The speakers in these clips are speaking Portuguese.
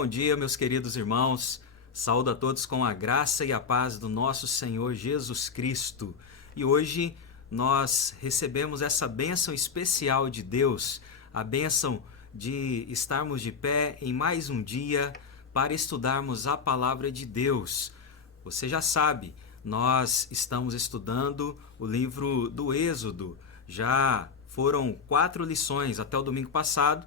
Bom dia, meus queridos irmãos. Saúdo a todos com a graça e a paz do nosso Senhor Jesus Cristo. E hoje nós recebemos essa bênção especial de Deus, a bênção de estarmos de pé em mais um dia para estudarmos a palavra de Deus. Você já sabe, nós estamos estudando o livro do Êxodo. Já foram 4 lições até o domingo passado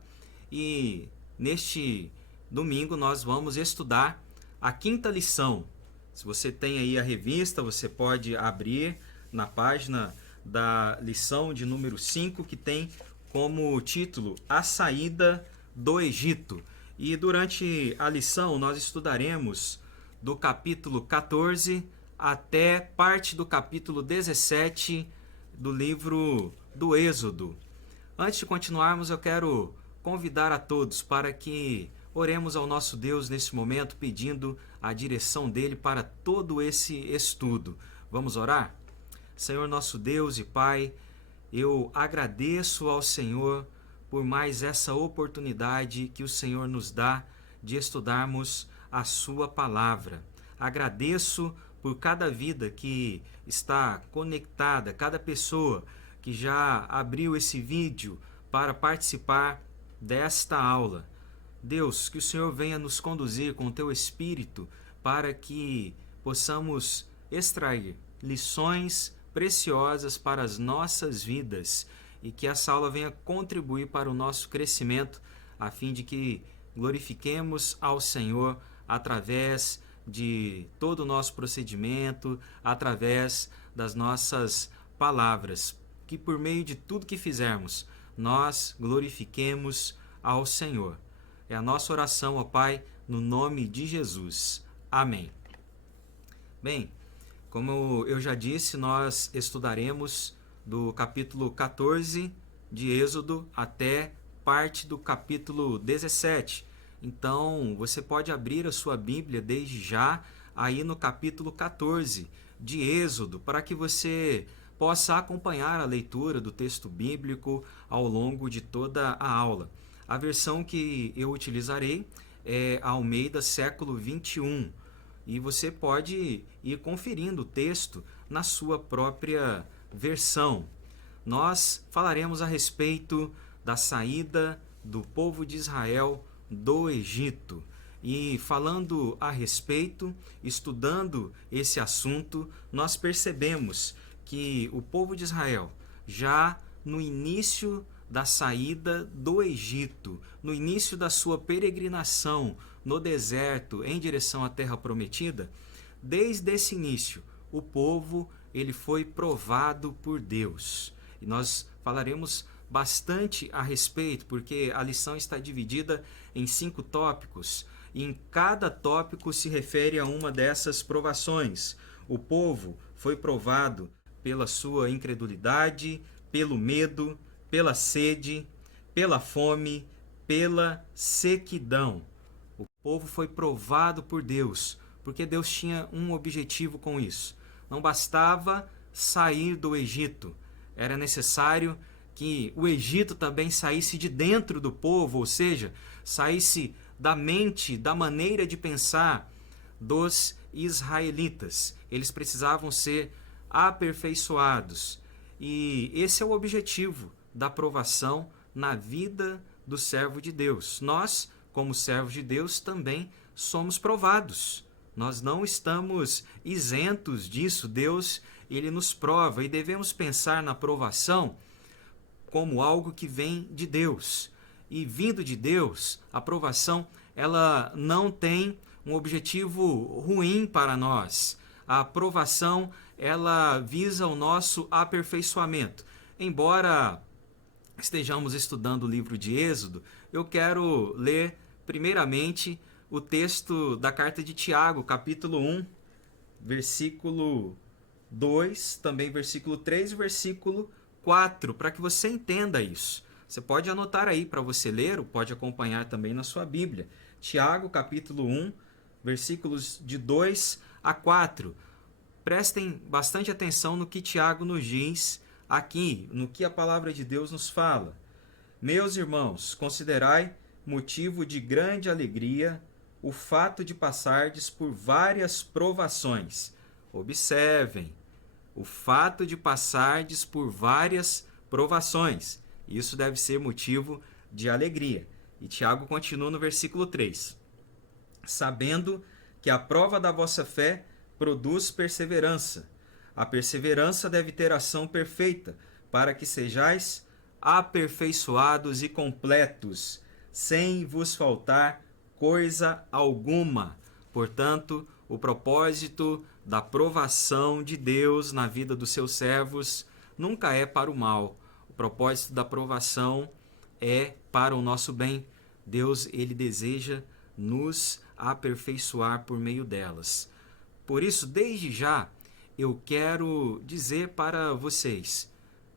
e neste domingo nós vamos estudar a 5ª lição. Se você tem aí a revista, você pode abrir na página da lição de número 5, que tem como título A Saída do Egito. E durante a lição nós estudaremos do capítulo 14 até parte do capítulo 17 do livro do Êxodo. Antes de continuarmos, eu quero convidar a todos para que oremos ao nosso Deus nesse momento, pedindo a direção dele para todo esse estudo. Vamos orar? Senhor nosso Deus e Pai, eu agradeço ao Senhor por mais essa oportunidade que o Senhor nos dá de estudarmos a sua palavra. Agradeço por cada vida que está conectada, cada pessoa que já abriu esse vídeo para participar desta aula. Deus, que o Senhor venha nos conduzir com o Teu Espírito para que possamos extrair lições preciosas para as nossas vidas e que essa aula venha contribuir para o nosso crescimento, a fim de que glorifiquemos ao Senhor através de todo o nosso procedimento, através das nossas palavras, que por meio de tudo que fizermos, nós glorifiquemos ao Senhor. É a nossa oração, ó Pai, no nome de Jesus. Amém. Bem, como eu já disse, nós estudaremos do capítulo 14 de Êxodo até parte do capítulo 17. Então, você pode abrir a sua Bíblia desde já aí no capítulo 14 de Êxodo, para que você possa acompanhar a leitura do texto bíblico ao longo de toda a aula. A versão que eu utilizarei é a Almeida século 21 e você pode ir conferindo o texto na sua própria versão. Nós falaremos a respeito da saída do povo de Israel do Egito. E falando a respeito, estudando esse assunto, nós percebemos que o povo de Israel, já no início da saída do Egito, no início da sua peregrinação no deserto em direção à terra prometida, desde esse início, o povo ele foi provado por Deus. E nós falaremos bastante a respeito, porque a lição está dividida em 5 tópicos, e em cada tópico se refere a uma dessas provações. O povo foi provado pela sua incredulidade, pelo medo, pela sede, pela fome, pela sequidão. O povo foi provado por Deus, porque Deus tinha um objetivo com isso. Não bastava sair do Egito, era necessário que o Egito também saísse de dentro do povo, ou seja, saísse da mente, da maneira de pensar dos israelitas. Eles precisavam ser aperfeiçoados. E esse é o objetivo da provação na vida do servo de Deus. Nós, como servos de Deus, também somos provados. Nós não estamos isentos disso. Deus, ele nos prova e devemos pensar na provação como algo que vem de Deus. E vindo de Deus, a provação, ela não tem um objetivo ruim para nós. A provação, ela visa o nosso aperfeiçoamento. Embora estejamos estudando o livro de Êxodo, eu quero ler primeiramente o texto da carta de Tiago, capítulo 1, versículo 2, também versículo 3 e versículo 4, para que você entenda isso. Você pode anotar aí para você ler, ou pode acompanhar também na sua Bíblia. Tiago, capítulo 1, versículos de 2 a 4. Prestem bastante atenção no que Tiago nos diz aqui, no que a palavra de Deus nos fala. Meus irmãos, considerai motivo de grande alegria o fato de passardes por várias provações. Observem, o fato de passardes por várias provações. Isso deve ser motivo de alegria. E Tiago continua no versículo 3. Sabendo que a prova da vossa fé produz perseverança. A perseverança deve ter ação perfeita, para que sejais aperfeiçoados e completos, sem vos faltar coisa alguma. Portanto, o propósito da provação de Deus na vida dos seus servos nunca é para o mal. O propósito da provação é para o nosso bem. Deus, ele deseja nos aperfeiçoar por meio delas. Por isso, desde já, eu quero dizer para vocês,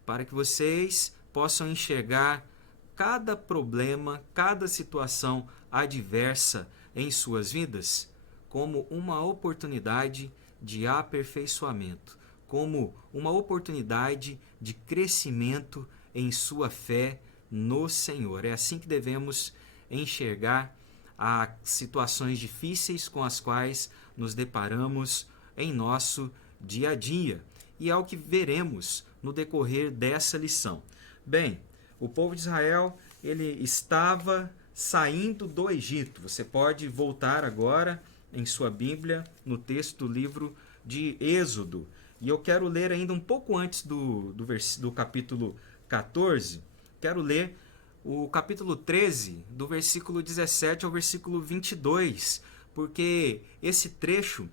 para que vocês possam enxergar cada problema, cada situação adversa em suas vidas como uma oportunidade de aperfeiçoamento, como uma oportunidade de crescimento em sua fé no Senhor. É assim que devemos enxergar as situações difíceis com as quais nos deparamos em nosso dia a dia. E é o que veremos no decorrer dessa lição. Bem, o povo de Israel, ele estava saindo do Egito. Você pode voltar agora em sua Bíblia, no texto do livro de Êxodo. E eu quero ler ainda um pouco antes do capítulo 14, quero ler o capítulo 13, do versículo 17 ao versículo 22, porque esse trecho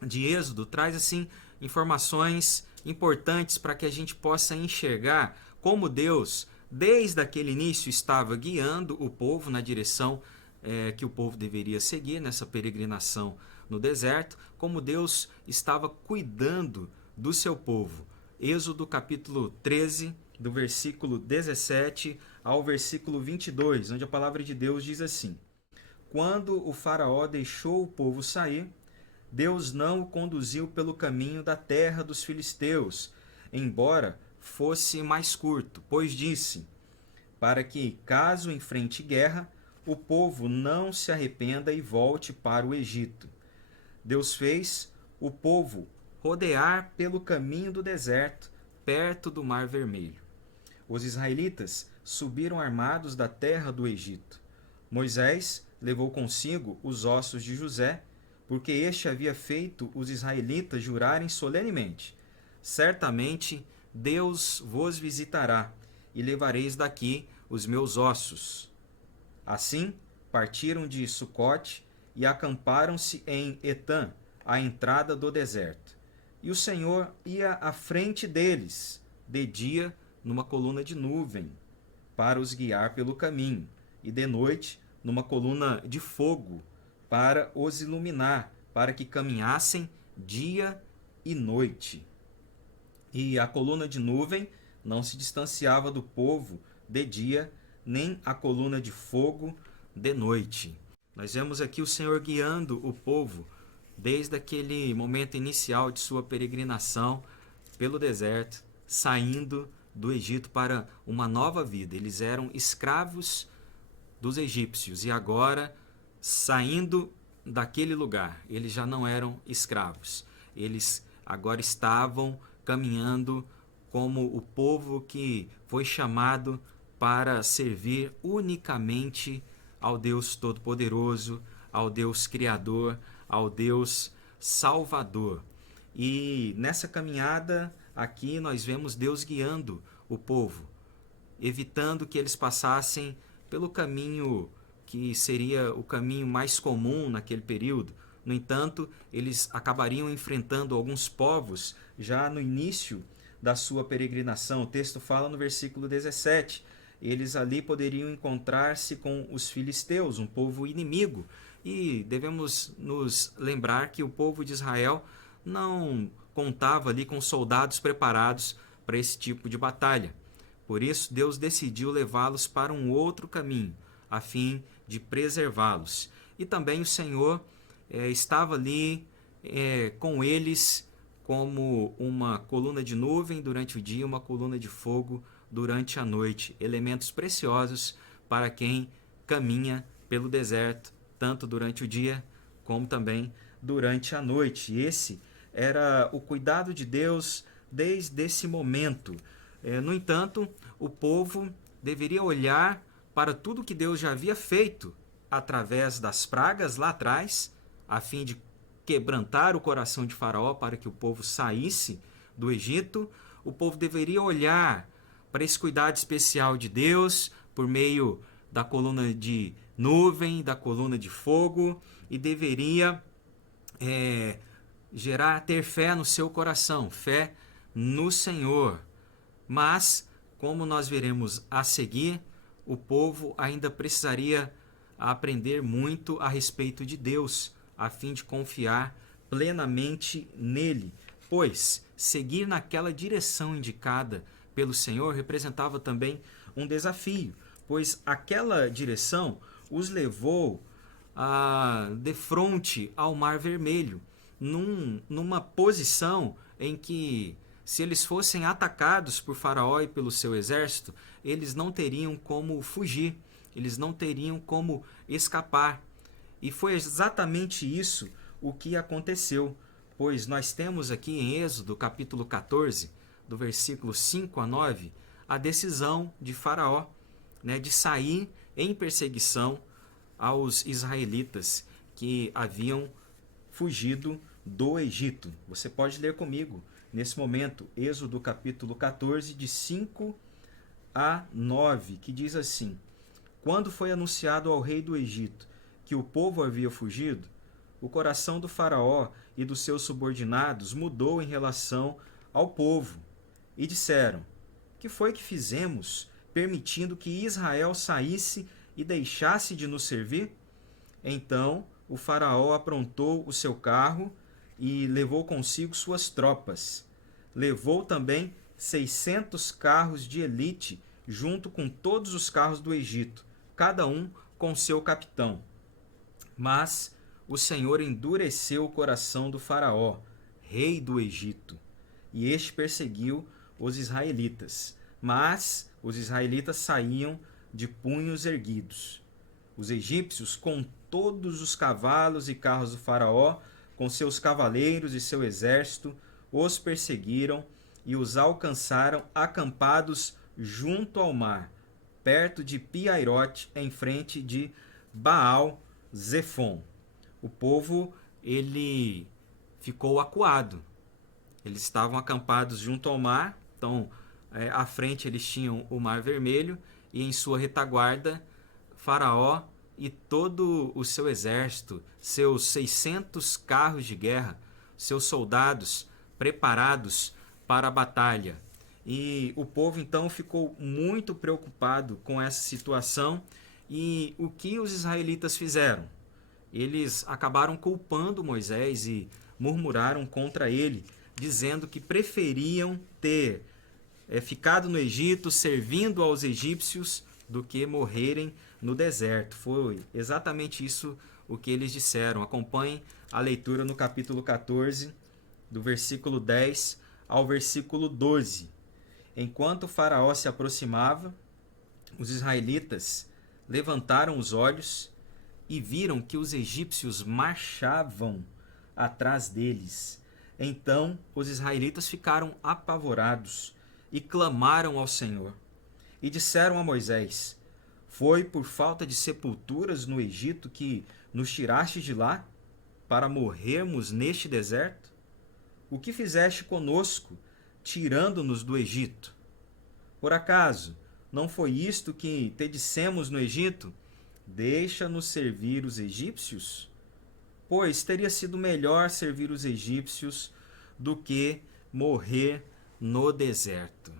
de Êxodo traz assim informações importantes para que a gente possa enxergar como Deus, desde aquele início, estava guiando o povo na direção que o povo deveria seguir nessa peregrinação no deserto, como Deus estava cuidando do seu povo. Êxodo capítulo 13, do versículo 17 ao versículo 22, onde a palavra de Deus diz assim: Quando o faraó deixou o povo sair, Deus não o conduziu pelo caminho da terra dos filisteus, embora fosse mais curto, pois disse: para que, caso enfrente guerra, o povo não se arrependa e volte para o Egito. Deus fez o povo rodear pelo caminho do deserto, perto do Mar Vermelho. Os israelitas subiram armados da terra do Egito. Moisés levou consigo os ossos de José, porque este havia feito os israelitas jurarem solenemente: certamente Deus vos visitará, e levareis daqui os meus ossos. Assim, partiram de Sucote e acamparam-se em Etã, à entrada do deserto. E o Senhor ia à frente deles, de dia, numa coluna de nuvem, para os guiar pelo caminho, e de noite, numa coluna de fogo, para os iluminar, para que caminhassem dia e noite. E a coluna de nuvem não se distanciava do povo de dia, nem a coluna de fogo de noite. Nós vemos aqui o Senhor guiando o povo desde aquele momento inicial de sua peregrinação pelo deserto, saindo do Egito para uma nova vida. Eles eram escravos dos egípcios e agora, saindo daquele lugar, eles já não eram escravos. Eles agora estavam caminhando como o povo que foi chamado para servir unicamente ao Deus Todo-Poderoso, ao Deus Criador, ao Deus Salvador. E nessa caminhada aqui nós vemos Deus guiando o povo, evitando que eles passassem pelo caminho que seria o caminho mais comum naquele período. No entanto, eles acabariam enfrentando alguns povos já no início da sua peregrinação. O texto fala no versículo 17. Eles ali poderiam encontrar-se com os filisteus, um povo inimigo. E devemos nos lembrar que o povo de Israel não contava ali com soldados preparados para esse tipo de batalha. Por isso, Deus decidiu levá-los para um outro caminho, a fim de preservá-los. E também o Senhor estava ali com eles como uma coluna de nuvem durante o dia, uma coluna de fogo durante a noite. Elementos preciosos para quem caminha pelo deserto, tanto durante o dia como também durante a noite. Esse era o cuidado de Deus desde esse momento. No entanto, o povo deveria olhar para tudo que Deus já havia feito através das pragas lá atrás, a fim de quebrantar o coração de Faraó para que o povo saísse do Egito. O povo deveria olhar para esse cuidado especial de Deus por meio da coluna de nuvem, da coluna de fogo, e deveria ter fé no seu coração, fé no Senhor. Mas, como nós veremos a seguir, o povo ainda precisaria aprender muito a respeito de Deus, a fim de confiar plenamente nele, pois seguir naquela direção indicada pelo Senhor representava também um desafio, pois aquela direção os levou de frente ao Mar Vermelho, numa posição em que, se eles fossem atacados por Faraó e pelo seu exército, eles não teriam como fugir, eles não teriam como escapar. E foi exatamente isso o que aconteceu, pois nós temos aqui em Êxodo, capítulo 14, do versículo 5 a 9, a decisão de Faraó, de sair em perseguição aos israelitas que haviam fugido do Egito. Você pode ler comigo nesse momento, Êxodo capítulo 14, de 5 a 9, que diz assim: Quando foi anunciado ao rei do Egito que o povo havia fugido, o coração do faraó e dos seus subordinados mudou em relação ao povo, e disseram: Que foi que fizemos, permitindo que Israel saísse e deixasse de nos servir? Então o faraó aprontou o seu carro e levou consigo suas tropas. Levou também 600 carros de elite, junto com todos os carros do Egito, cada um com seu capitão. Mas o Senhor endureceu o coração do faraó, rei do Egito, e este perseguiu os israelitas. Mas os israelitas saíam de punhos erguidos. Os egípcios, com todos os cavalos e carros do faraó, com seus cavaleiros e seu exército, os perseguiram e os alcançaram acampados junto ao mar, perto de Pi-Hairote, em frente de Baal-Zefon. O povo, ele ficou acuado. Eles estavam acampados junto ao mar, então à frente eles tinham o Mar Vermelho e em sua retaguarda Faraó e todo o seu exército, seus 600 carros de guerra, seus soldados preparados para a batalha. E o povo então ficou muito preocupado com essa situação. E o que os israelitas fizeram? Eles acabaram culpando Moisés e murmuraram contra ele, dizendo que preferiam ter ficado no Egito servindo aos egípcios do que morrerem no deserto. Foi exatamente isso o que eles disseram. Acompanhem a leitura no capítulo 14, do versículo 10 ao versículo 12. Enquanto o faraó se aproximava, os israelitas levantaram os olhos e viram que os egípcios marchavam atrás deles. Então os israelitas ficaram apavorados e clamaram ao Senhor. E disseram a Moisés: Foi por falta de sepulturas no Egito que nos tiraste de lá, para morrermos neste deserto? O que fizeste conosco, tirando-nos do Egito? Por acaso, não foi isto que te dissemos no Egito? Deixa-nos servir os egípcios? Pois teria sido melhor servir os egípcios do que morrer no deserto.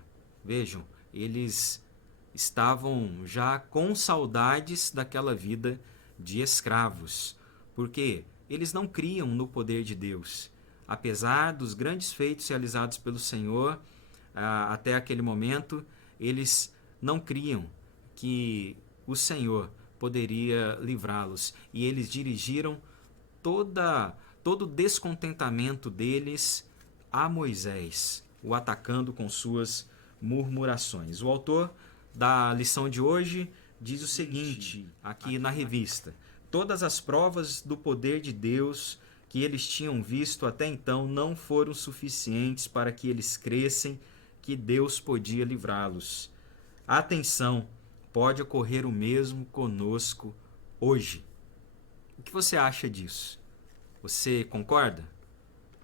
Vejam, eles estavam já com saudades daquela vida de escravos, porque eles não criam no poder de Deus. Apesar dos grandes feitos realizados pelo Senhor até aquele momento, eles não criam que o Senhor poderia livrá-los. E eles dirigiram todo o descontentamento deles a Moisés, o atacando com suas murmurações. O autor da lição de hoje diz o seguinte, aqui na revista: todas as provas do poder de Deus que eles tinham visto até então não foram suficientes para que eles crescem que Deus podia livrá-los. Atenção, pode ocorrer o mesmo conosco hoje. O que você acha disso? Você concorda?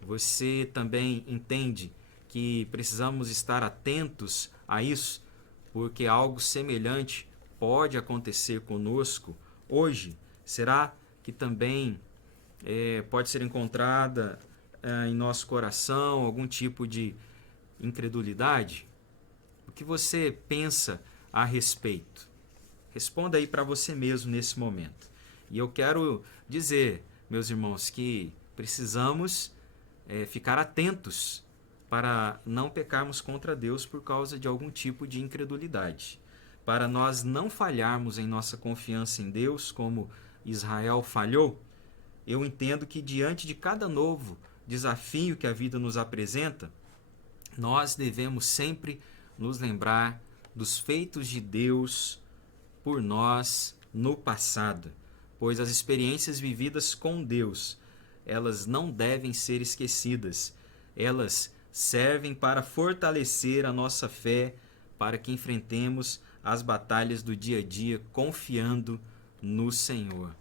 Você também entende que precisamos estar atentos a isso, porque algo semelhante pode acontecer conosco hoje? Será que também pode ser encontrada em nosso coração algum tipo de incredulidade? O que você pensa a respeito? Responda aí para você mesmo nesse momento. E eu quero dizer, meus irmãos, que precisamos ficar atentos para não pecarmos contra Deus por causa de algum tipo de incredulidade. Para nós não falharmos em nossa confiança em Deus, como Israel falhou, eu entendo que diante de cada novo desafio que a vida nos apresenta, nós devemos sempre nos lembrar dos feitos de Deus por nós no passado, pois as experiências vividas com Deus, elas não devem ser esquecidas. Elas servem para fortalecer a nossa fé, para que enfrentemos as batalhas do dia a dia confiando no Senhor.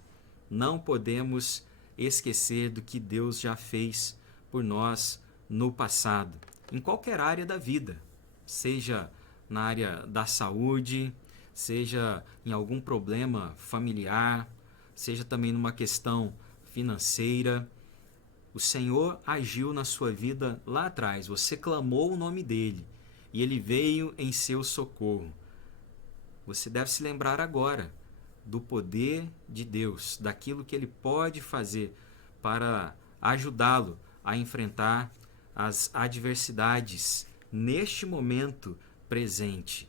Não podemos esquecer do que Deus já fez por nós no passado, em qualquer área da vida, seja na área da saúde, seja em algum problema familiar, seja também numa questão financeira. O Senhor agiu na sua vida lá atrás, você clamou o nome dele e ele veio em seu socorro. Você deve se lembrar agora do poder de Deus, daquilo que ele pode fazer para ajudá-lo a enfrentar as adversidades neste momento presente.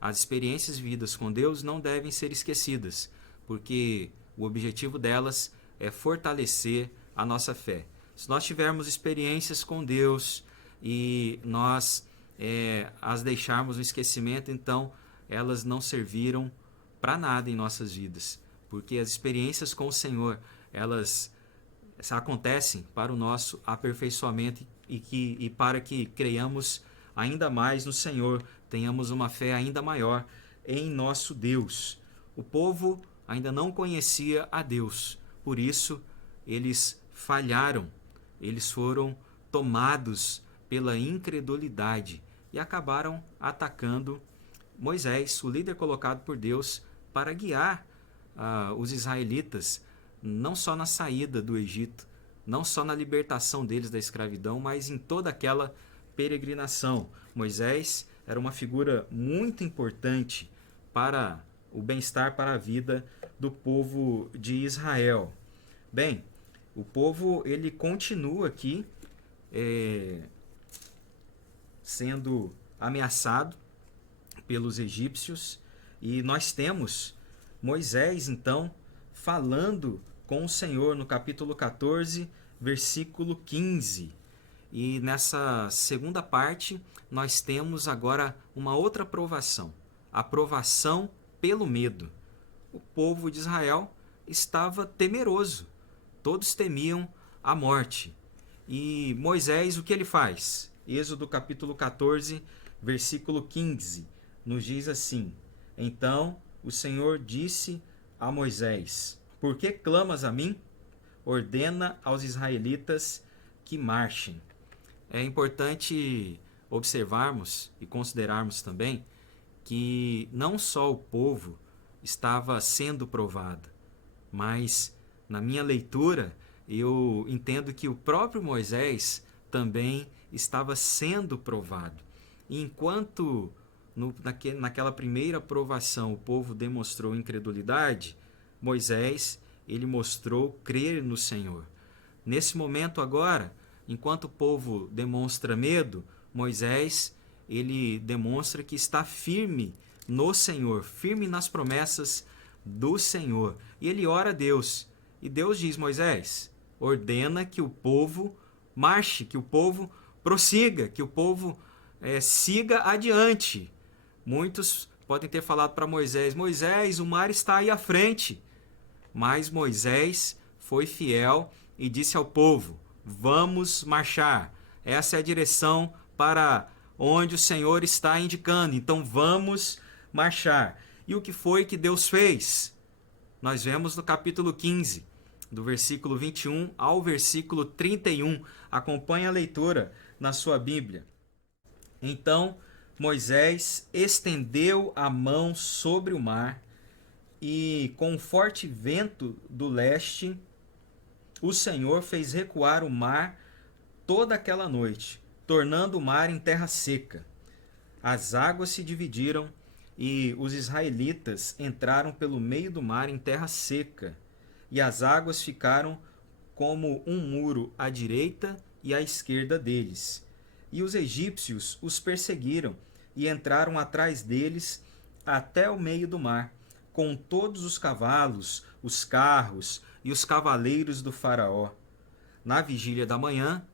As experiências vividas com Deus não devem ser esquecidas, porque o objetivo delas é fortalecer a nossa fé. Se nós tivermos experiências com Deus e nós as deixarmos no esquecimento, então elas não serviram para nada em nossas vidas, porque as experiências com o Senhor, elas acontecem para o nosso aperfeiçoamento e para que creiamos ainda mais no Senhor, tenhamos uma fé ainda maior em nosso Deus. O povo ainda não conhecia a Deus, por isso eles falharam, eles foram tomados pela incredulidade e acabaram atacando Moisés, o líder colocado por Deus para guiar os israelitas, não só na saída do Egito, não só na libertação deles da escravidão, mas em toda aquela peregrinação. Moisés era uma figura muito importante para o bem-estar, para a vida do povo de Israel. Bem, o povo ele continua aqui sendo ameaçado pelos egípcios e nós temos Moisés então falando com o Senhor no capítulo 14, versículo 15. E nessa segunda parte nós temos agora uma outra provação, a provação pelo medo. O povo de Israel estava temeroso, todos temiam a morte. E Moisés, o que ele faz? Êxodo capítulo 14, versículo 15, nos diz assim: Então o Senhor disse a Moisés: Por que clamas a mim? Ordena aos israelitas que marchem. É importante observarmos e considerarmos também que não só o povo estava sendo provado, mas na minha leitura eu entendo que o próprio Moisés também estava sendo provado. E enquanto naquela primeira provação o povo demonstrou incredulidade, Moisés ele mostrou crer no Senhor. Nesse momento agora, enquanto o povo demonstra medo, Moisés ele demonstra que está firme no Senhor, firme nas promessas do Senhor. E ele ora a Deus. E Deus diz: Moisés, ordena que o povo marche, que o povo prossiga, que o povo siga adiante. Muitos podem ter falado para Moisés: Moisés, o mar está aí à frente. Mas Moisés foi fiel e disse ao povo: vamos marchar. Essa é a direção para onde o Senhor está indicando. Então vamos marchar. E o que foi que Deus fez? Nós vemos no capítulo 15, do versículo 21 ao versículo 31. Acompanhe a leitura na sua Bíblia. Então Moisés estendeu a mão sobre o mar, e com um forte vento do leste, o Senhor fez recuar o mar toda aquela noite, tornando o mar em terra seca. As águas se dividiram e os israelitas entraram pelo meio do mar em terra seca, e as águas ficaram como um muro à direita e à esquerda deles. E os egípcios os perseguiram e entraram atrás deles até o meio do mar, com todos os cavalos, os carros e os cavaleiros do faraó. Na vigília da manhã,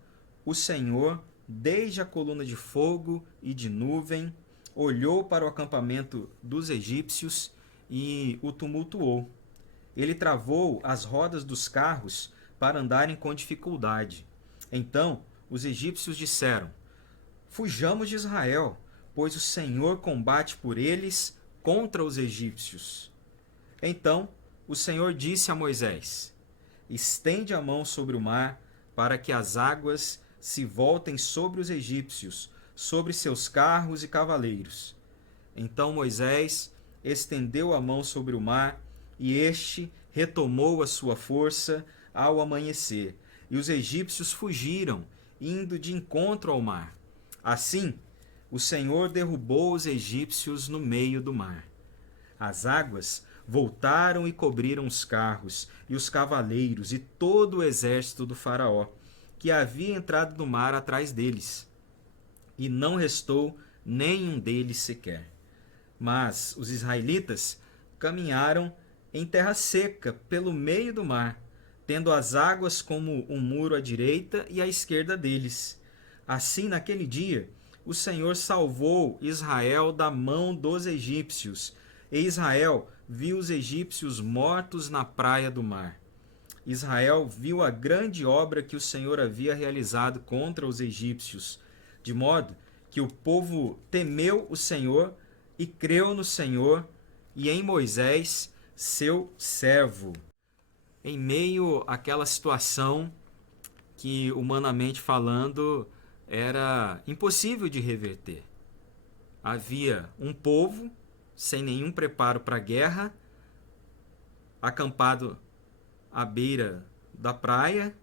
o Senhor, desde a coluna de fogo e de nuvem, olhou para o acampamento dos egípcios e o tumultuou. Ele travou as rodas dos carros para andarem com dificuldade. Então os egípcios disseram: fujamos de Israel, pois o Senhor combate por eles contra os egípcios. Então o Senhor disse a Moisés: estende a mão sobre o mar, para que as águas se voltem sobre os egípcios, sobre seus carros e cavaleiros. Então Moisés estendeu a mão sobre o mar, e este retomou a sua força ao amanhecer, e os egípcios fugiram, indo de encontro ao mar. Assim, o Senhor derrubou os egípcios no meio do mar. As águas voltaram e cobriram os carros e os cavaleiros e todo o exército do faraó, que havia entrado no mar atrás deles. E não restou nenhum deles sequer. Mas os israelitas caminharam em terra seca pelo meio do mar, tendo as águas como um muro à direita e à esquerda deles. Assim, naquele dia, o Senhor salvou Israel da mão dos egípcios, e Israel viu os egípcios mortos na praia do mar. Israel viu a grande obra que o Senhor havia realizado contra os egípcios, de modo que o povo temeu o Senhor e creu no Senhor e em Moisés, seu servo. Em meio àquela situação que, humanamente falando, era impossível de reverter. Havia um povo sem nenhum preparo para a guerra, acampado à beira da praia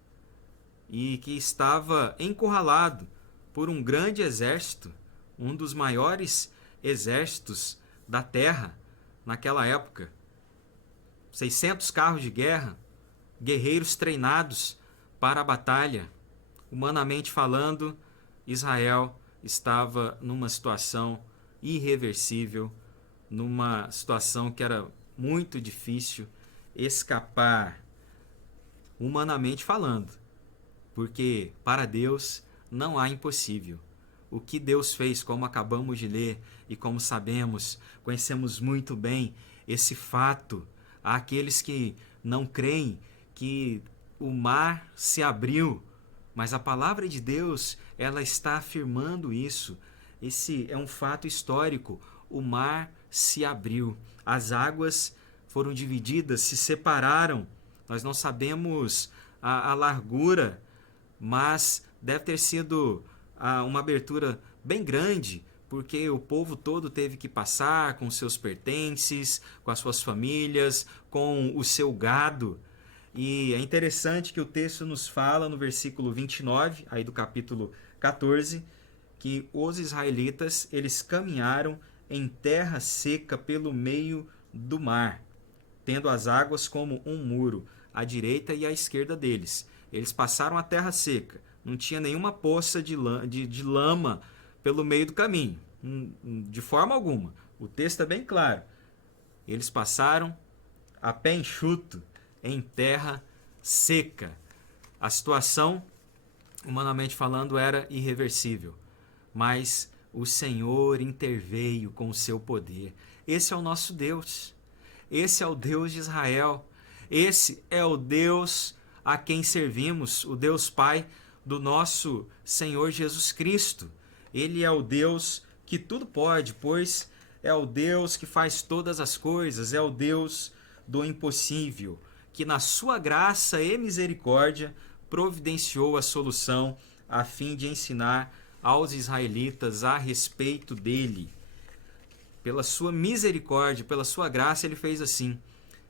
e que estava encurralado por um grande exército, um dos maiores exércitos da terra naquela época. 600 carros de guerra, guerreiros treinados para a batalha. Humanamente falando, Israel estava numa situação irreversível, numa situação que era muito difícil escapar, humanamente falando, porque para Deus não há impossível. O que Deus fez, como acabamos de ler e como sabemos, conhecemos muito bem esse fato. Há aqueles que não creem que o mar se abriu, mas a palavra de Deus, ela está afirmando isso. Esse é um fato histórico. O mar se abriu, as águas foram divididas, se separaram. Nós não sabemos a largura, mas deve ter sido uma abertura bem grande, porque o povo todo teve que passar com seus pertences, com as suas famílias, com o seu gado. E é interessante que o texto nos fala no versículo 29, aí do capítulo 14, que os israelitas, eles caminharam em terra seca pelo meio do mar, tendo as águas como um muro à direita e à esquerda deles. Eles passaram a terra seca, não tinha nenhuma poça de lama pelo meio do caminho, de forma alguma. O texto é bem claro. Eles passaram a pé enxuto em terra seca. A situação, humanamente falando, era irreversível, mas o Senhor interveio com o seu poder. Esse é o nosso Deus. Esse é o Deus de Israel. Esse é o Deus a quem servimos, o Deus Pai do nosso Senhor Jesus Cristo. Ele é o Deus que tudo pode, pois é o Deus que faz todas as coisas, é o Deus do impossível, que na sua graça e misericórdia providenciou a solução a fim de ensinar aos israelitas a respeito dele. Pela sua misericórdia, pela sua graça, ele fez assim.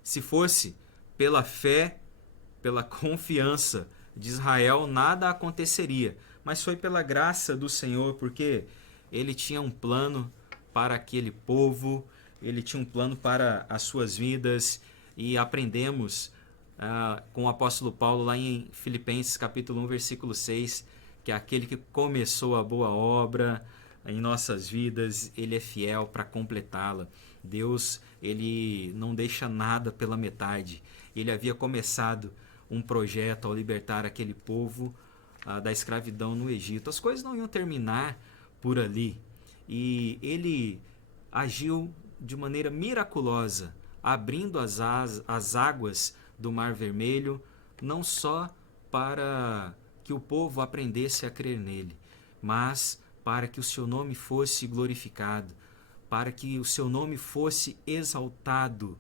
Se fosse pela fé, pela confiança de Israel, nada aconteceria. Mas foi pela graça do Senhor, porque ele tinha um plano para aquele povo, ele tinha um plano para as suas vidas, e aprendemos com o apóstolo Paulo lá em Filipenses capítulo 1, versículo 6, que é aquele que começou a boa obra em nossas vidas, ele é fiel para completá-la. Deus, ele não deixa nada pela metade. Ele havia começado um projeto ao libertar aquele povo da escravidão no Egito. As coisas não iam terminar por ali. E ele agiu de maneira miraculosa, abrindo as águas do Mar Vermelho, não só para que o povo aprendesse a crer nele, mas para que o seu nome fosse glorificado, para que o seu nome fosse exaltado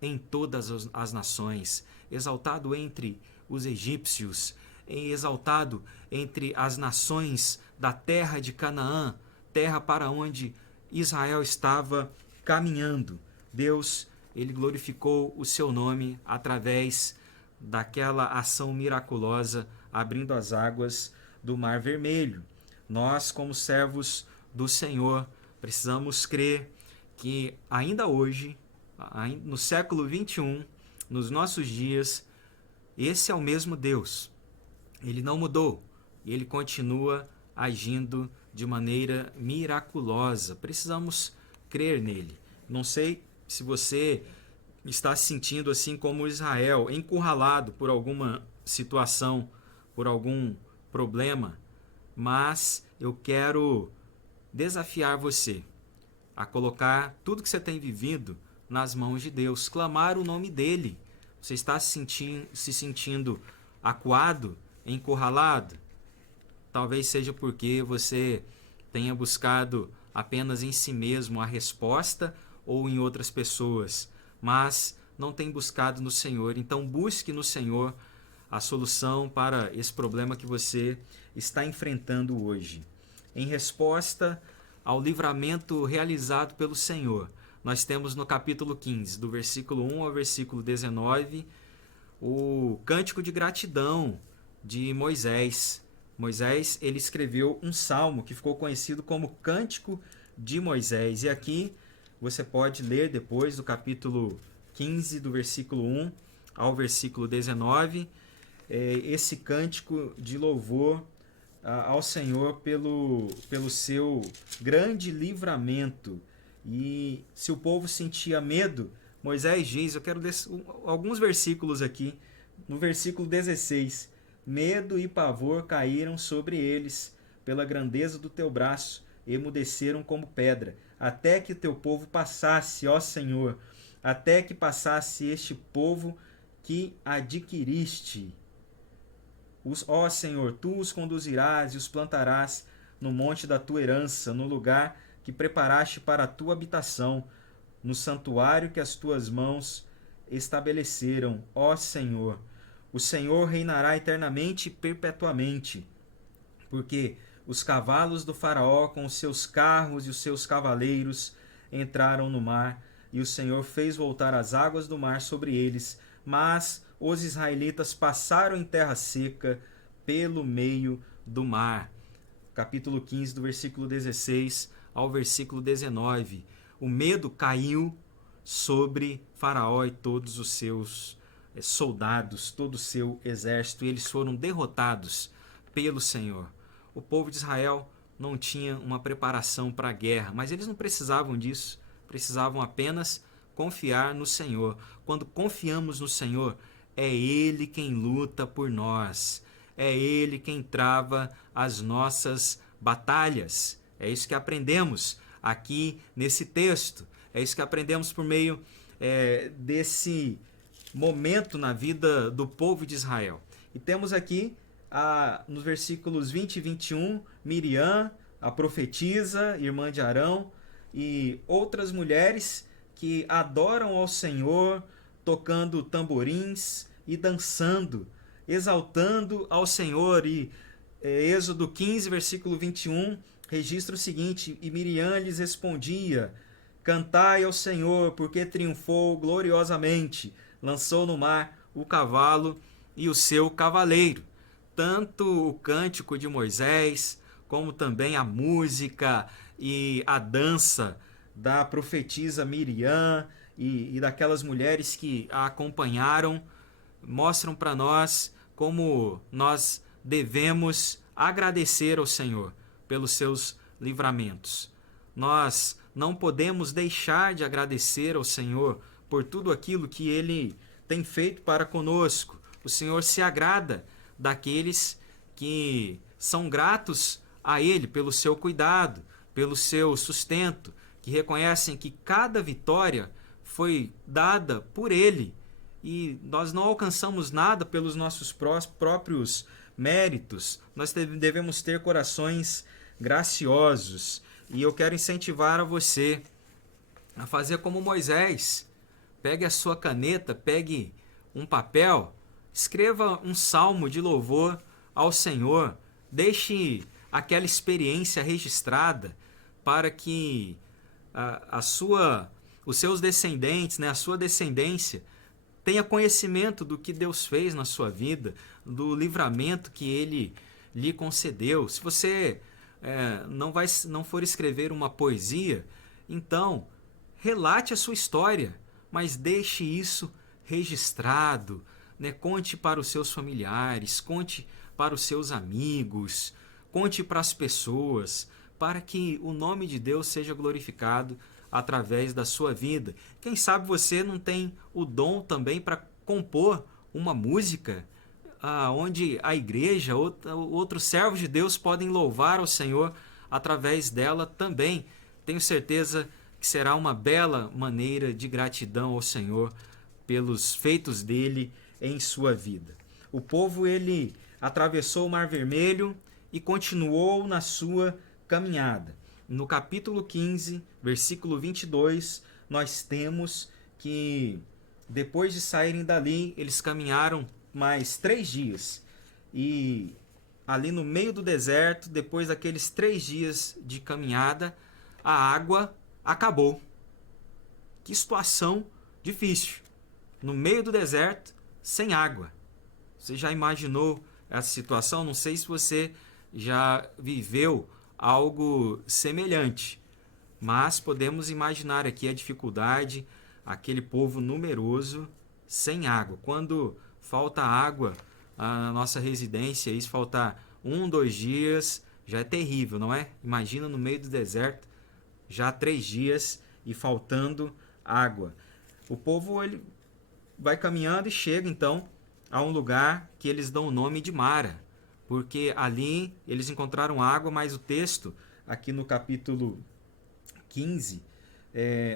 em todas as nações, exaltado entre os egípcios, exaltado entre as nações da terra de Canaã, terra para onde Israel estava caminhando. Deus, ele glorificou o seu nome através daquela ação miraculosa, abrindo as águas do Mar Vermelho. Nós, como servos do Senhor, precisamos crer que ainda hoje, no século 21, nos nossos dias, esse é o mesmo Deus. Ele não mudou e ele continua agindo de maneira miraculosa. Precisamos crer nele. Não sei se você está se sentindo assim como Israel, encurralado por alguma situação, por algum problema, mas eu quero desafiar você a colocar tudo que você tem vivido nas mãos de Deus, clamar o nome dele. Você está se sentindo acuado, encurralado? Talvez seja porque você tenha buscado apenas em si mesmo a resposta ou em outras pessoas, mas não tem buscado no Senhor. Então busque no Senhor a solução para esse problema que você está enfrentando hoje. Em resposta ao livramento realizado pelo Senhor, nós temos no capítulo 15, do versículo 1 ao versículo 19, o cântico de gratidão de Moisés. Moisés, ele escreveu um salmo que ficou conhecido como Cântico de Moisés. E aqui você pode ler depois do capítulo 15, do versículo 1 ao versículo 19, esse cântico de louvor ao Senhor pelo seu grande livramento. E se o povo sentia medo, Moisés diz, eu quero ler alguns versículos aqui, no versículo 16, medo e pavor caíram sobre eles pela grandeza do teu braço, emudeceram como pedra, até que o teu povo passasse, ó Senhor, até que passasse este povo que adquiriste. Ó Senhor, tu os conduzirás e os plantarás no monte da tua herança, no lugar que preparaste para a tua habitação, no santuário que as tuas mãos estabeleceram, ó Senhor. O Senhor reinará eternamente e perpetuamente, porque os cavalos do faraó com os seus carros e os seus cavaleiros entraram no mar, e o Senhor fez voltar as águas do mar sobre eles, mas os israelitas passaram em terra seca pelo meio do mar. Capítulo 15, do versículo 16 ao versículo 19. O medo caiu sobre Faraó e todos os seus soldados, todo o seu exército, e eles foram derrotados pelo Senhor. O povo de Israel não tinha uma preparação para a guerra, mas eles não precisavam disso, precisavam apenas confiar no Senhor. Quando confiamos no Senhor, é Ele quem luta por nós, é Ele quem trava as nossas batalhas. É isso que aprendemos aqui nesse texto, é isso que aprendemos por meio desse momento na vida do povo de Israel. E temos aqui, nos versículos 20 e 21, Miriam, a profetisa, irmã de Arão, e outras mulheres que adoram ao Senhor, tocando tamborins e dançando, exaltando ao Senhor. E Êxodo 15, versículo 21, registra o seguinte: e Miriam lhes respondia: cantai ao Senhor, porque triunfou gloriosamente, lançou no mar o cavalo e o seu cavaleiro. Tanto o cântico de Moisés, como também a música e a dança da profetisa Miriam e daquelas mulheres que a acompanharam, mostram para nós como nós devemos agradecer ao Senhor pelos seus livramentos. Nós não podemos deixar de agradecer ao Senhor por tudo aquilo que Ele tem feito para conosco. O Senhor se agrada daqueles que são gratos a Ele pelo seu cuidado, pelo seu sustento, que reconhecem que cada vitória foi dada por Ele e nós não alcançamos nada pelos nossos próprios méritos. Nós devemos ter corações graciosos. E eu quero incentivar a você a fazer como Moisés. Pegue a sua caneta, pegue um papel, escreva um salmo de louvor ao Senhor. Deixe aquela experiência registrada para que os seus descendentes, a sua descendência, tenha conhecimento do que Deus fez na sua vida, do livramento que Ele lhe concedeu. Se você não for escrever uma poesia, então relate a sua história, mas deixe isso registrado, Conte para os seus familiares, conte para os seus amigos, conte para as pessoas, para que o nome de Deus seja glorificado através da sua vida. Quem sabe você não tem o dom também para compor uma música onde a igreja, outros servos de Deus podem louvar ao Senhor através dela também. Tenho certeza que será uma bela maneira de gratidão ao Senhor pelos feitos dele em sua vida. O povo ele atravessou o Mar Vermelho e continuou na sua caminhada. No capítulo 15, versículo 22, nós temos que depois de saírem dali, eles caminharam mais 3 dias. E ali no meio do deserto, depois daqueles 3 dias de caminhada, a água acabou. Que situação difícil. No meio do deserto, sem água. Você já imaginou essa situação? Não sei se você já viveu algo semelhante, mas podemos imaginar aqui a dificuldade, aquele povo numeroso sem água. Quando falta água na nossa residência, isso faltar 1, 2 dias, já é terrível, não é? Imagina no meio do deserto, já 3 dias e faltando água. O povo ele vai caminhando e chega então a um lugar que eles dão o nome de Mara, porque ali eles encontraram água, mas o texto aqui no capítulo 15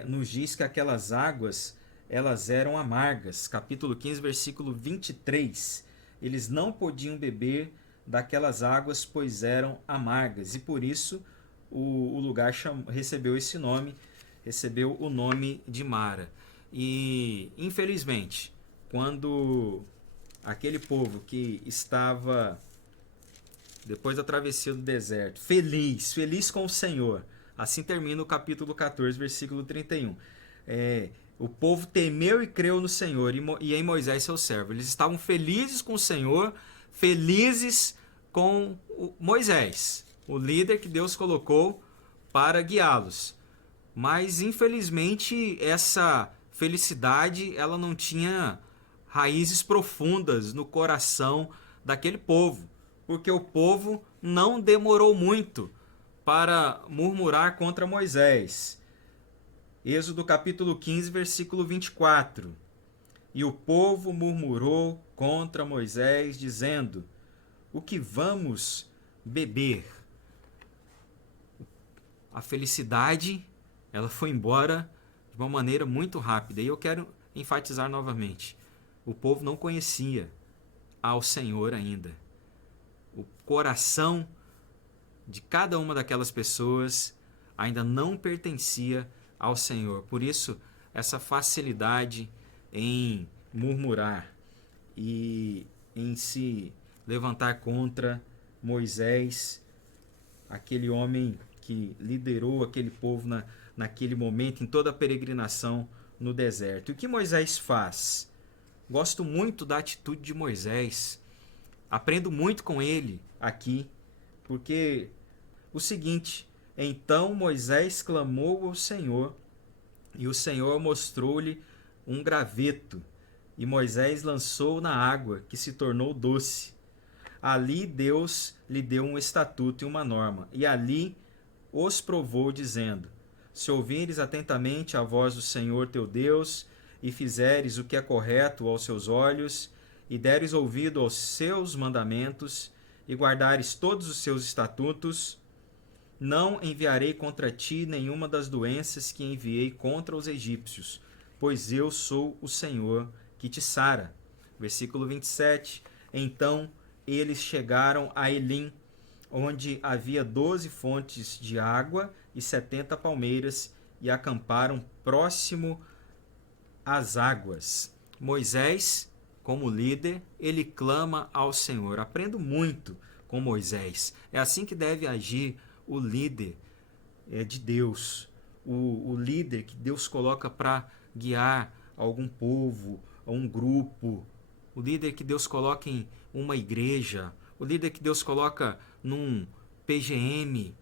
nos diz que aquelas águas elas eram amargas. Capítulo 15, versículo 23. Eles não podiam beber daquelas águas, pois eram amargas. E por isso o lugar recebeu esse nome, recebeu o nome de Mara. E, infelizmente, quando aquele povo que estava, depois da travessia do deserto, feliz com o Senhor, assim termina o capítulo 14, versículo 31. O povo temeu e creu no Senhor e em Moisés, seu servo. Eles estavam felizes com o Senhor, felizes com Moisés, o líder que Deus colocou para guiá-los. Mas, infelizmente, essa felicidade ela não tinha raízes profundas no coração daquele povo, porque o povo não demorou muito para murmurar contra Moisés. Êxodo capítulo 15, versículo 24. E o povo murmurou contra Moisés, dizendo: o que vamos beber? A felicidade ela foi embora de uma maneira muito rápida. E eu quero enfatizar novamente. O povo não conhecia ao Senhor ainda. O coração de cada uma daquelas pessoas ainda não pertencia ao Senhor. Por isso, essa facilidade em murmurar e em se levantar contra Moisés, aquele homem que liderou aquele povo naquele momento, em toda a peregrinação no deserto. E o que Moisés faz? Gosto muito da atitude de Moisés. Aprendo muito com ele aqui, porque o seguinte: então Moisés clamou ao Senhor, e o Senhor mostrou-lhe um graveto, e Moisés lançou na água, que se tornou doce. Ali Deus lhe deu um estatuto e uma norma, e ali os provou, dizendo: se ouvires atentamente a voz do Senhor teu Deus, e fizeres o que é correto aos seus olhos, e deres ouvido aos seus mandamentos, e guardares todos os seus estatutos, não enviarei contra ti nenhuma das doenças que enviei contra os egípcios, pois eu sou o Senhor que te sara. Versículo 27. Então eles chegaram a Elim, onde havia 12 fontes de água e 70 palmeiras, e acamparam próximo às águas. Moisés, como líder, ele clama ao Senhor. Aprendo muito com Moisés. É assim que deve agir o líder de Deus, o líder que Deus coloca para guiar algum povo, um grupo, o líder que Deus coloca em uma igreja, o líder que Deus coloca num PGM,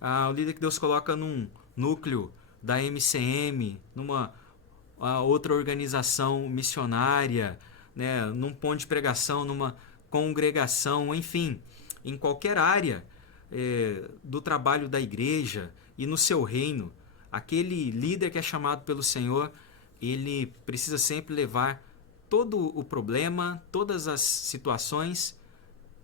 o líder que Deus coloca num núcleo da MCM, numa outra organização missionária, né, num ponto de pregação, numa congregação, enfim, em qualquer área do trabalho da igreja e no seu reino. Aquele líder que é chamado pelo Senhor, ele precisa sempre levar todo o problema, todas as situações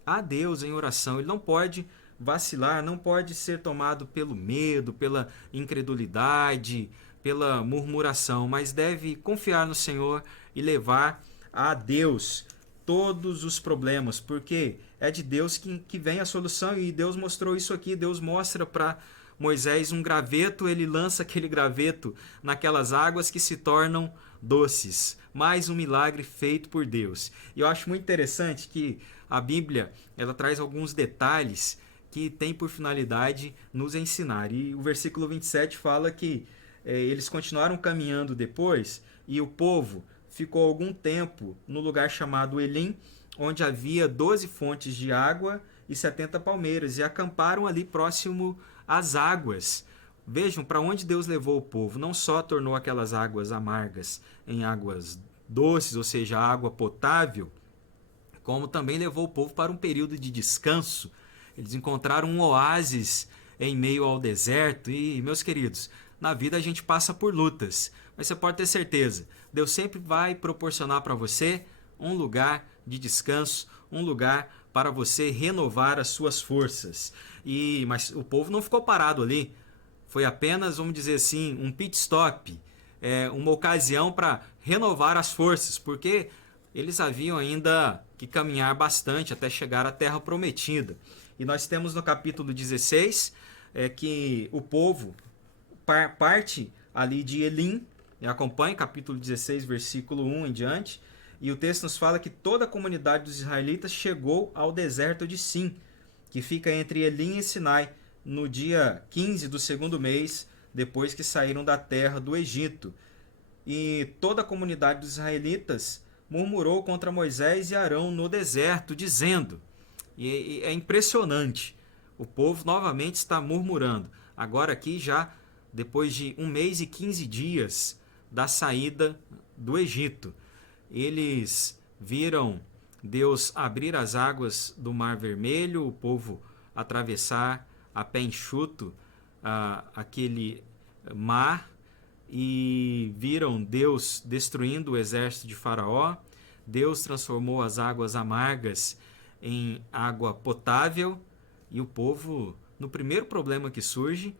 a Deus em oração. Ele não pode vacilar, não pode ser tomado pelo medo, pela incredulidade, pela murmuração, mas deve confiar no Senhor e levar a Deus todos os problemas, porque é de Deus que vem a solução, e Deus mostrou isso aqui. Deus mostra para Moisés um graveto, ele lança aquele graveto naquelas águas que se tornam doces. Mais um milagre feito por Deus. E eu acho muito interessante que a Bíblia, ela traz alguns detalhes que tem por finalidade nos ensinar. E o versículo 27 fala que eles continuaram caminhando depois, e o povo ficou algum tempo no lugar chamado Elim, onde havia 12 fontes de água e 70 palmeiras, e acamparam ali próximo às águas. Vejam para onde Deus levou o povo. Não só tornou aquelas águas amargas em águas doces, ou seja, água potável, como também levou o povo para um período de descanso. Eles encontraram um oásis em meio ao deserto. E, meus queridos, na vida a gente passa por lutas, mas você pode ter certeza, Deus sempre vai proporcionar para você um lugar de descanso, um lugar para você renovar as suas forças. Mas o povo não ficou parado ali. Foi apenas, vamos dizer assim, um pit stop, uma ocasião para renovar as forças, porque eles haviam ainda que caminhar bastante até chegar à terra prometida. E nós temos no capítulo 16 que o povo parte ali de Elim, acompanha capítulo 16, versículo 1 em diante, e o texto nos fala que toda a comunidade dos israelitas chegou ao deserto de Sim, que fica entre Elim e Sinai, no dia 15 do segundo mês, depois que saíram da terra do Egito. E toda a comunidade dos israelitas murmurou contra Moisés e Arão no deserto, dizendo, e é impressionante, o povo novamente está murmurando, agora aqui já depois de 1 mês e 15 dias da saída do Egito. Eles viram Deus abrir as águas do Mar Vermelho, o povo atravessar a pé enxuto aquele mar, e viram Deus destruindo o exército de Faraó. Deus transformou as águas amargas em água potável, e o povo, no primeiro problema que surge,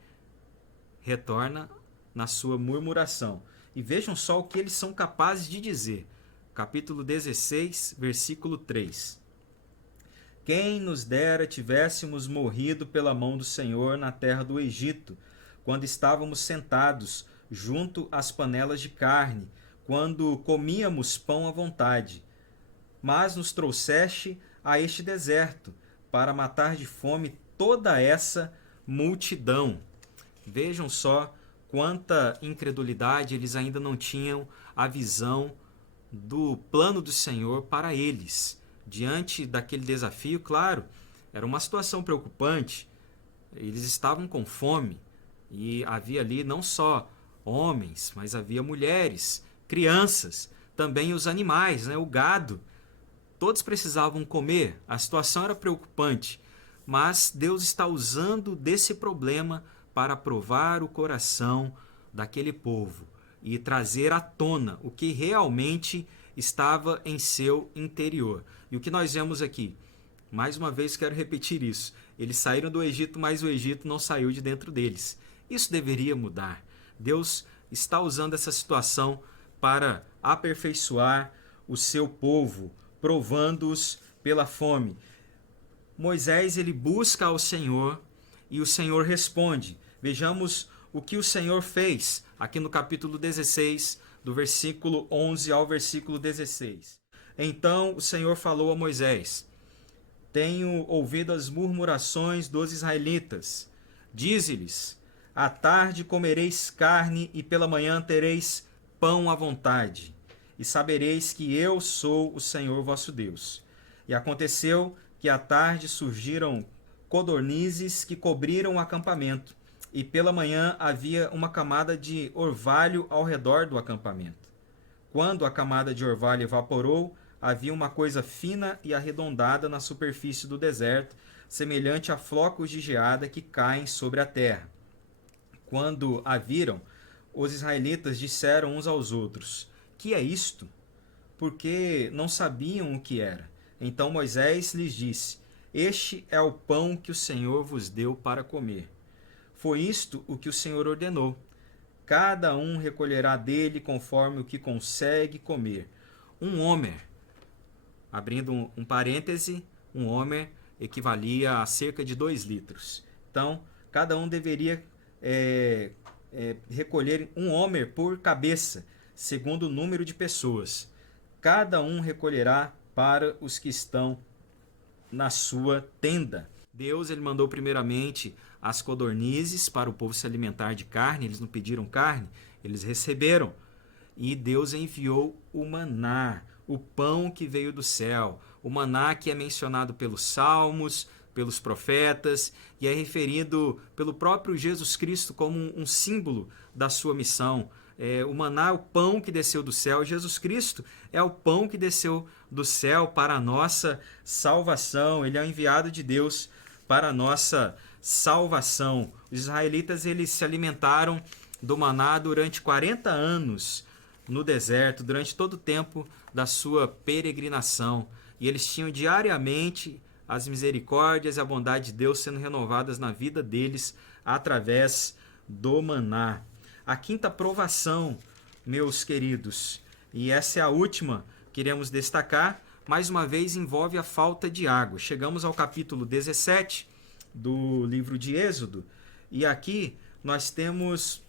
retorna na sua murmuração. E vejam só o que eles são capazes de dizer. capítulo 16, versículo 3. Quem nos dera tivéssemos morrido pela mão do Senhor na terra do Egito, quando estávamos sentados junto às panelas de carne, quando comíamos pão à vontade. Mas nos trouxeste a este deserto, para matar de fome toda essa multidão. Vejam só quanta incredulidade, eles ainda não tinham a visão do plano do Senhor para eles. Diante daquele desafio, claro, era uma situação preocupante. Eles estavam com fome e havia ali não só homens, mas havia mulheres, crianças, também os animais, né? O gado. Todos precisavam comer. A situação era preocupante, mas Deus está usando desse problema para provar o coração daquele povo e trazer à tona o que realmente estava em seu interior. E o que nós vemos aqui? Mais uma vez quero repetir isso. Eles saíram do Egito, mas o Egito não saiu de dentro deles. Isso deveria mudar. Deus está usando essa situação para aperfeiçoar o seu povo, provando-os pela fome. Moisés, ele busca ao Senhor e o Senhor responde. Vejamos o que o Senhor fez aqui no capítulo 16, do versículo 11 ao versículo 16. Então o Senhor falou a Moisés: Tenho ouvido as murmurações dos israelitas. Dize-lhes: à tarde comereis carne e pela manhã tereis pão à vontade. E sabereis que eu sou o Senhor vosso Deus. E aconteceu que à tarde surgiram codornizes que cobriram o acampamento, e pela manhã havia uma camada de orvalho ao redor do acampamento. Quando a camada de orvalho evaporou, havia uma coisa fina e arredondada na superfície do deserto, semelhante a flocos de geada que caem sobre a terra. Quando a viram, os israelitas disseram uns aos outros: Que é isto? Porque não sabiam o que era. Então Moisés lhes disse: Este é o pão que o Senhor vos deu para comer. Foi isto o que o Senhor ordenou. Cada um recolherá dele conforme o que consegue comer. Um homer, abrindo um parêntese, um homer equivalia a cerca de 2 litros. Então, cada um deveria recolher um homer por cabeça, segundo o número de pessoas. Cada um recolherá para os que estão na sua tenda. Deus, ele mandou primeiramente as codornizes para o povo se alimentar de carne. Eles não pediram carne, eles receberam. E Deus enviou o maná, o pão que veio do céu. O maná que é mencionado pelos salmos, pelos profetas, e é referido pelo próprio Jesus Cristo como um símbolo da sua missão. O maná é o pão que desceu do céu. Jesus Cristo é o pão que desceu do céu para a nossa salvação. Ele é o enviado de Deus para a nossa salvação. Os israelitas, eles se alimentaram do maná durante 40 anos no deserto, durante todo o tempo da sua peregrinação. E eles tinham diariamente as misericórdias e a bondade de Deus sendo renovadas na vida deles através do maná. A quinta provação, meus queridos, e essa é a última que iremos destacar, mais uma vez envolve a falta de água. Chegamos ao capítulo 17 do livro de Êxodo, e aqui nós temos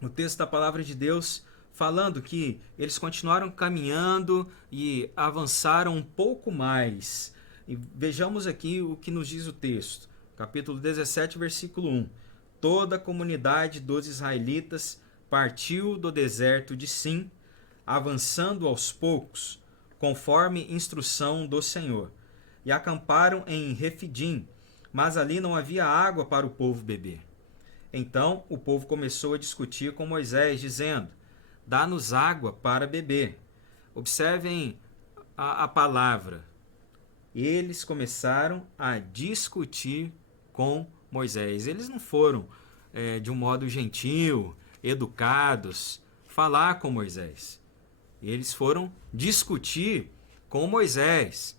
o texto da palavra de Deus falando que eles continuaram caminhando e avançaram um pouco mais. E vejamos aqui o que nos diz o texto. Capítulo 17, versículo 1. Toda a comunidade dos israelitas partiu do deserto de Sim, avançando aos poucos, conforme instrução do Senhor, e acamparam em Refidim, mas ali não havia água para o povo beber. Então o povo começou a discutir com Moisés, dizendo: Dá-nos água para beber. Observem a palavra. Eles começaram a discutir com Moisés. Eles não foram de um modo gentil, educados, falar com Moisés. Eles foram discutir com Moisés,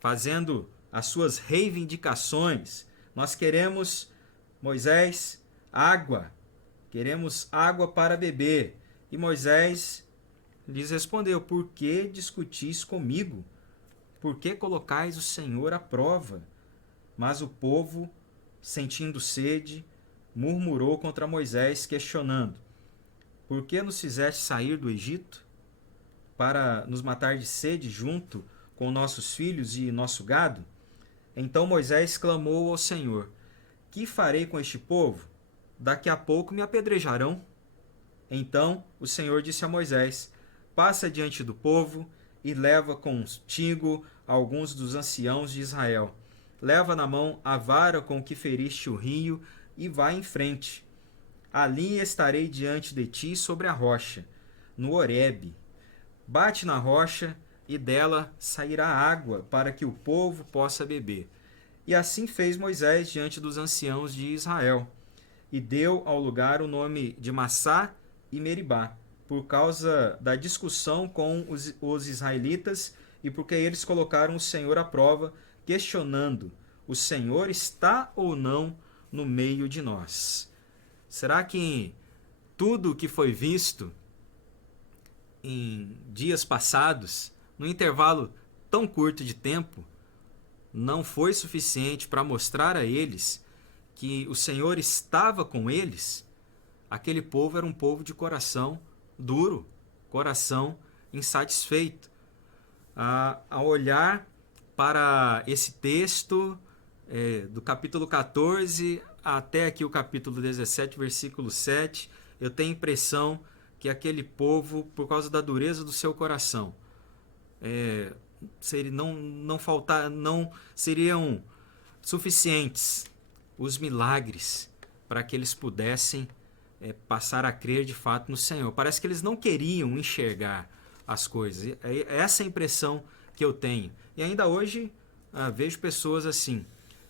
fazendo as suas reivindicações. Nós queremos, Moisés, água. Queremos água para beber. E Moisés lhes respondeu: por que discutis comigo? Por que colocais o Senhor à prova? Mas o povo, sentindo sede, murmurou contra Moisés, questionando: por que nos fizeste sair do Egito? Para nos matar de sede junto com nossos filhos e nosso gado? Então Moisés clamou ao Senhor: que farei com este povo? Daqui a pouco me apedrejarão. Então o Senhor disse a Moisés: passa diante do povo e leva contigo alguns dos anciãos de Israel. Leva na mão a vara com que feriste o rio e vai em frente. Ali estarei diante de ti sobre a rocha, no Horebe. Bate na rocha e dela sairá água para que o povo possa beber. E assim fez Moisés diante dos anciãos de Israel. E deu ao lugar o nome de Massá e Meribá, por causa da discussão com os israelitas e porque eles colocaram o Senhor à prova, questionando: o Senhor está ou não no meio de nós? Será que tudo o que foi visto em dias passados, num intervalo tão curto de tempo, não foi suficiente para mostrar a eles que o Senhor estava com eles? Aquele povo era um povo de coração duro, coração insatisfeito. Ao olhar para esse texto do capítulo 14 até aqui o capítulo 17, versículo 7, eu tenho a impressão que aquele povo, por causa da dureza do seu coração, não seriam suficientes os milagres para que eles pudessem passar a crer de fato no Senhor. Parece que eles não queriam enxergar as coisas. Essa é a impressão que eu tenho. E ainda hoje vejo pessoas assim.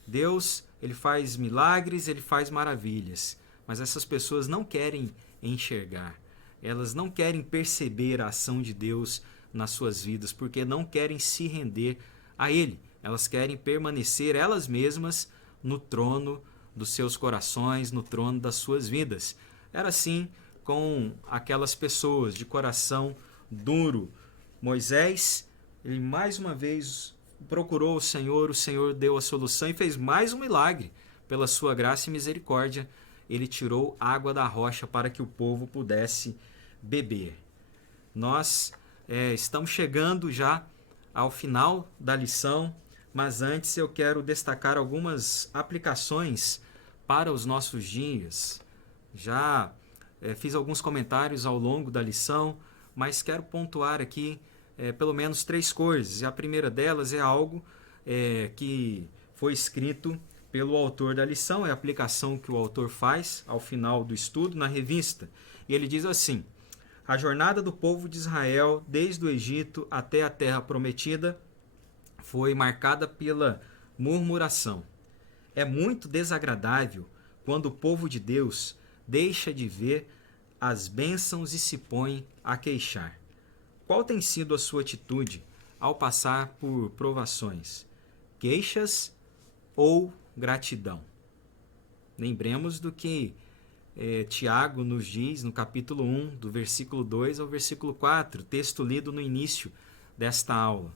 Deus, ele faz milagres, ele faz maravilhas, mas essas pessoas não querem enxergar. Elas não querem perceber a ação de Deus nas suas vidas, porque não querem se render a Ele. Elas querem permanecer elas mesmas no trono dos seus corações, no trono das suas vidas. Era assim com aquelas pessoas de coração duro. Moisés, ele mais uma vez procurou o Senhor deu a solução e fez mais um milagre. Pela sua graça e misericórdia, ele tirou água da rocha para que o povo pudesse beber. Nós estamos chegando já ao final da lição, mas antes eu quero destacar algumas aplicações para os nossos dias. Já fiz alguns comentários ao longo da lição, mas quero pontuar aqui pelo menos 3 coisas. E a primeira delas é algo que foi escrito pelo autor da lição, é a aplicação que o autor faz ao final do estudo na revista. E ele diz assim: a jornada do povo de Israel desde o Egito até a terra prometida foi marcada pela murmuração. É muito desagradável quando o povo de Deus deixa de ver as bênçãos e se põe a queixar. Qual tem sido a sua atitude ao passar por provações? Queixas ou gratidão? Lembremos do que Tiago nos diz no capítulo 1, do versículo 2 ao versículo 4, texto lido no início desta aula.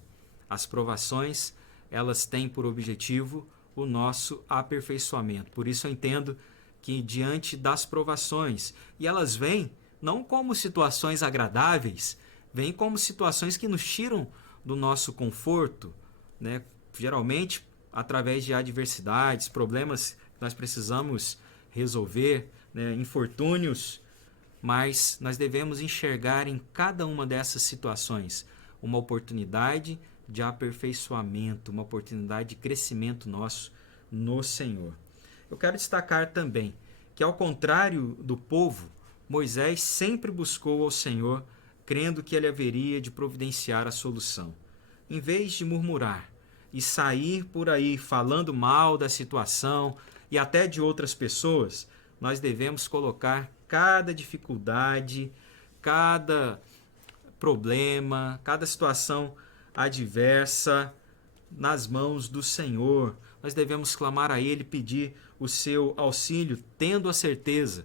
As provações, elas têm por objetivo o nosso aperfeiçoamento. Por isso eu entendo que diante das provações, e elas vêm não como situações agradáveis, vêm como situações que nos tiram do nosso conforto, né? Geralmente através de adversidades, problemas que nós precisamos resolver, né? Infortúnios, mas nós devemos enxergar em cada uma dessas situações uma oportunidade de aperfeiçoamento, uma oportunidade de crescimento nosso no Senhor. Eu quero destacar também que, ao contrário do povo, Moisés sempre buscou ao Senhor, crendo que ele haveria de providenciar a solução. Em vez de murmurar e sair por aí falando mal da situação e até de outras pessoas, nós devemos colocar cada dificuldade, cada problema, cada situação adversa nas mãos do Senhor. Nós devemos clamar a Ele, pedir o seu auxílio, tendo a certeza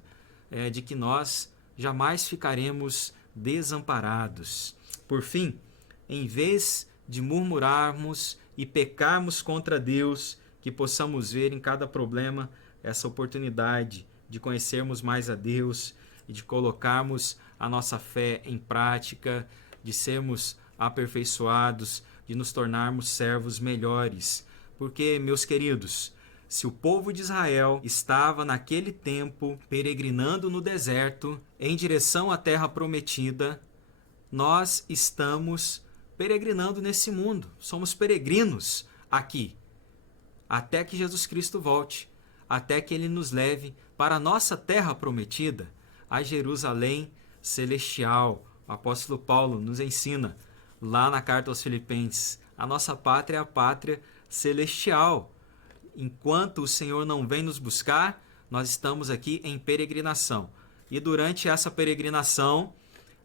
de que nós jamais ficaremos desamparados. Por fim, em vez de murmurarmos e pecarmos contra Deus, que possamos ver em cada problema essa oportunidade de conhecermos mais a Deus e de colocarmos a nossa fé em prática, de sermos aperfeiçoados, de nos tornarmos servos melhores. Porque, meus queridos, se o povo de Israel estava naquele tempo peregrinando no deserto em direção à terra prometida, nós estamos peregrinando nesse mundo. Somos peregrinos aqui, até que Jesus Cristo volte, até que Ele nos leve para a nossa terra prometida, a Jerusalém celestial. O apóstolo Paulo nos ensina lá na carta aos Filipenses, a nossa pátria é a pátria celestial. Enquanto o Senhor não vem nos buscar, nós estamos aqui em peregrinação. E durante essa peregrinação,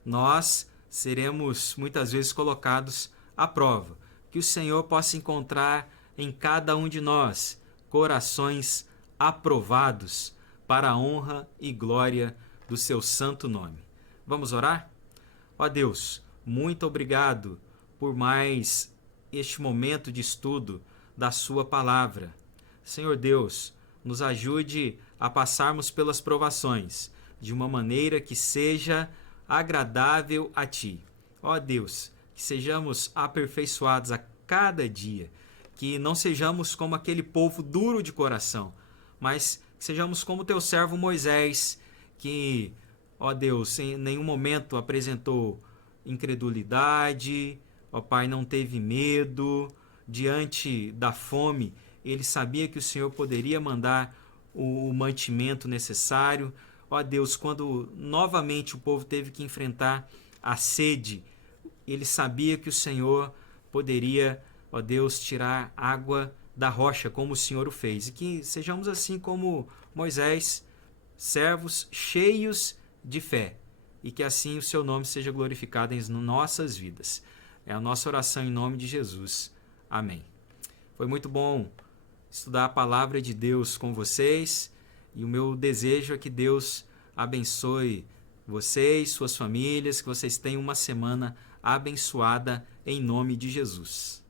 nós seremos muitas vezes colocados à prova. Que o Senhor possa encontrar em cada um de nós corações aprovados para a honra e glória do seu santo nome. Vamos orar? Ó Deus, muito obrigado por mais este momento de estudo da sua palavra. Senhor Deus, nos ajude a passarmos pelas provações de uma maneira que seja agradável a Ti. Ó Deus, que sejamos aperfeiçoados a cada dia, que não sejamos como aquele povo duro de coração, mas que sejamos como Teu servo Moisés, que, ó Deus, em nenhum momento apresentou incredulidade, ó Pai, não teve medo. Diante da fome, ele sabia que o Senhor poderia mandar o mantimento necessário. Ó Deus, quando novamente o povo teve que enfrentar a sede, ele sabia que o Senhor poderia, ó Deus, tirar água da rocha, como o Senhor o fez. E que sejamos assim como Moisés, servos cheios de fé. E que assim o seu nome seja glorificado em nossas vidas. É a nossa oração em nome de Jesus. Amém. Foi muito bom estudar a palavra de Deus com vocês e o meu desejo é que Deus abençoe vocês, suas famílias, que vocês tenham uma semana abençoada em nome de Jesus.